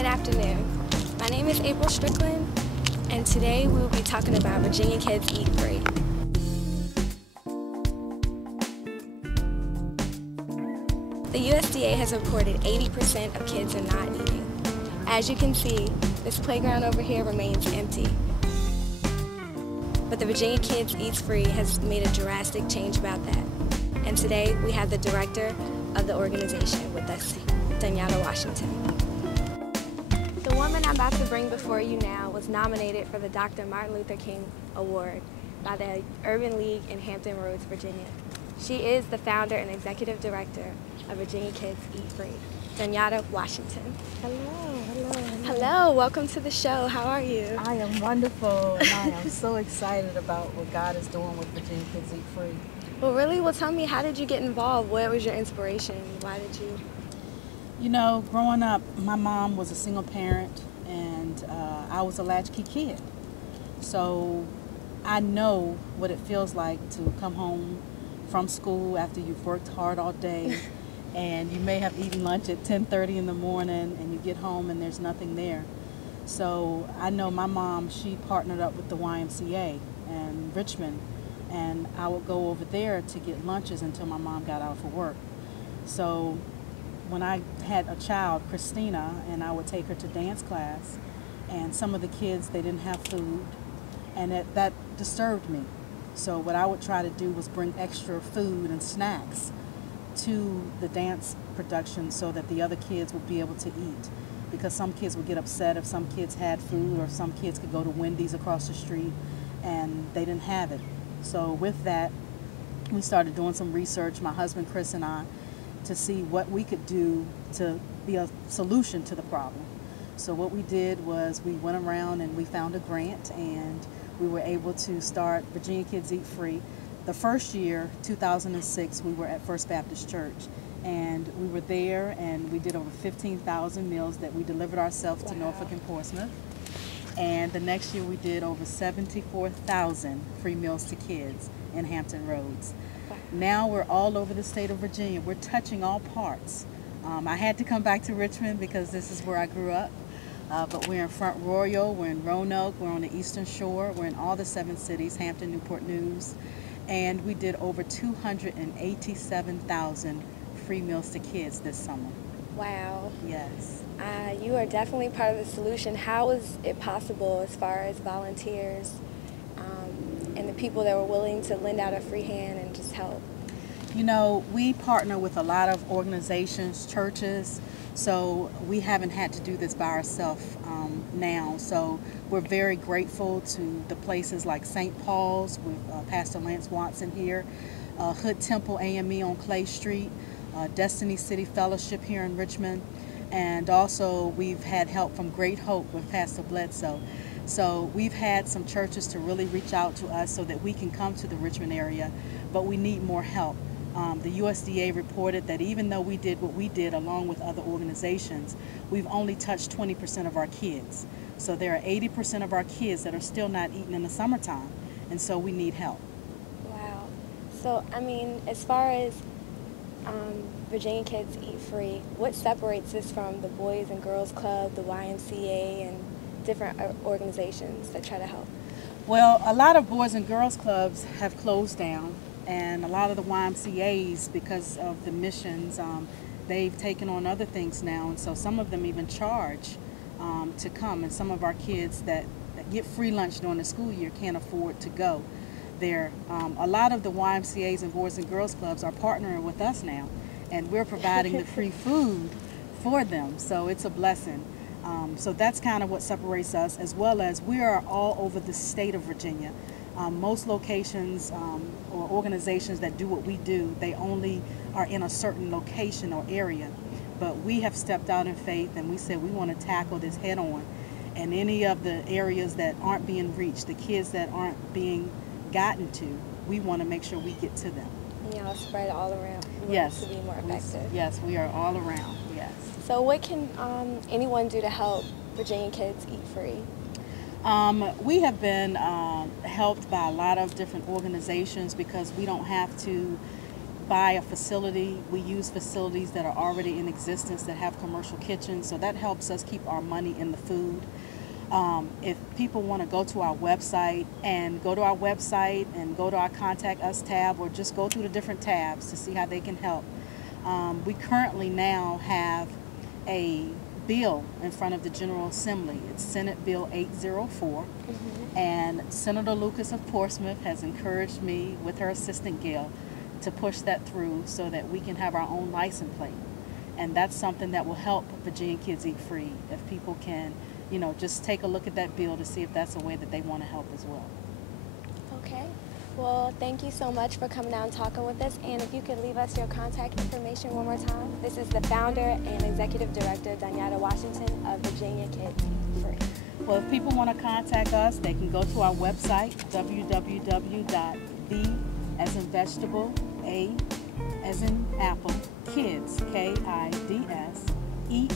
Good afternoon. My name is April Strickland, and today we will be talking about Virginia Kids Eat Free. The USDA has reported 80% of kids are not eating. As you can see, this playground over here remains empty. But the Virginia Kids Eats Free has made a drastic change about that. And today we have the director of the organization with us, Danyata Washington. The woman I'm about to bring before you now was nominated for the Dr. Martin Luther King Award by the Urban League in Hampton Roads, Virginia. She is the founder and executive director of Virginia Kids Eat Free, Danyata Washington. Hello. Hello, welcome to the show. How are you? I am wonderful, and I am so excited about what God is doing with Virginia Kids Eat Free. Well, really, tell me, how did you get involved? What was your inspiration? Why did you? You know, growing up, my mom was a single parent, and I was a latchkey kid. So I know what it feels like to come home from school after you've worked hard all day, and you may have eaten lunch at 10:30 in the morning, and you get home and there's nothing there. So I know my mom, she partnered up with the YMCA in Richmond, and I would go over there to get lunches until my mom got out for work. So when I had a child, Christina, and I would take her to dance class, and some of the kids, they didn't have food, and that disturbed me. So what I would try to do was bring extra food and snacks to the dance production so that the other kids would be able to eat, because some kids would get upset if some kids had food, or some kids could go to Wendy's across the street and they didn't have it. So with that, we started doing some research, my husband Chris and I, to see what we could do to be a solution to the problem. So what we did was we went around and we found a grant, and we were able to start Virginia Kids Eat Free. The first year, 2006, we were at First Baptist Church, and we were there, and we did over 15,000 meals that we delivered ourselves to Norfolk and Portsmouth. And the next year we did over 74,000 free meals to kids in Hampton Roads. Now we're all over the state of Virginia. We're touching all parts. I had to come back to Richmond because this is where I grew up. But we're in Front Royal, we're in Roanoke, we're on the Eastern Shore, we're in all the 7 cities, Hampton, Newport News. And we did over 287,000 free meals to kids this summer. Wow. Yes. You are definitely part of the solution. How is it possible as far as volunteers and the people that were willing to lend out a free hand and just help? You know, we partner with a lot of organizations, churches, so we haven't had to do this by ourselves now. So we're very grateful to the places like St. Paul's with Pastor Lance Watson here, Hood Temple AME on Clay Street, Destiny City Fellowship here in Richmond, and also we've had help from Great Hope with Pastor Bledsoe. So we've had some churches to really reach out to us so that we can come to the Richmond area, but we need more help. The USDA reported that even though we did what we did along with other organizations, we've only touched 20% of our kids. So there are 80% of our kids that are still not eating in the summertime, and so we need help. Wow. So, I mean, as far as Virginia Kids Eat Free, what separates this from the Boys and Girls Club, the YMCA, and different organizations that try to help? Well, a lot of Boys and Girls Clubs have closed down, and a lot of the YMCAs, because of the missions, they've taken on other things now, and so some of them even charge to come, and some of our kids that get free lunch during the school year can't afford to go there. A lot of the YMCAs and Boys and Girls Clubs are partnering with us now, and we're providing the free food for them, so it's a blessing. So that's kind of what separates us, as well as we are all over the state of Virginia. Most locations or organizations that do what we do, they only are in a certain location or area. But we have stepped out in faith, and we said we want to tackle this head on. And any of the areas that aren't being reached, the kids that aren't being gotten to, we want to make sure we get to them. Y'all spread it all around. Yes. To be more effective. Yes, we are all around. Yes. So what can anyone do to help Virginia Kids Eat Free? We have been helped by a lot of different organizations, because we don't have to buy a facility, we use facilities that are already in existence that have commercial kitchens, so that helps us keep our money in the food. If people want to go to our website and go to our Contact Us tab, or just go through the different tabs to see how they can help. We currently now have a bill in front of the General Assembly. It's Senate Bill 804, and Senator Lucas of Portsmouth has encouraged me with her assistant Gail to push that through so that we can have our own license plate. And that's something that will help Virginia Kids Eat Free, if people can, you know, just take a look at that bill to see if that's a way that they want to help as well. Okay. Well, thank you so much for coming out and talking with us. And if you could leave us your contact information one more time. This is the founder and executive director, Danyata Washington, of Virginia Kids Eat Free. Well, if people want to contact us, they can go to our website, www.the as in vegetable, A as in apple, kids, Kids, eat,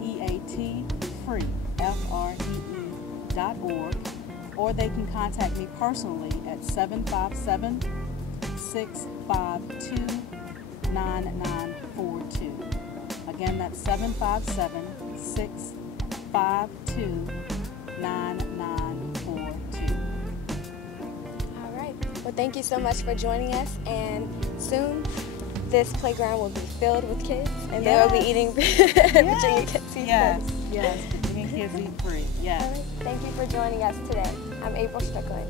E-A-T, free, FREE.org, or they can contact me personally at 757-652-9942. Again, that's 757-652-9942. All right. Well, thank you so much for joining us, and soon this playground will be filled with kids, and they will be eating Virginia Kids Eat Free. Yes, Virginia Kids Eat Free. Yes. All right. Thank you for joining us today. I'm April Strickland.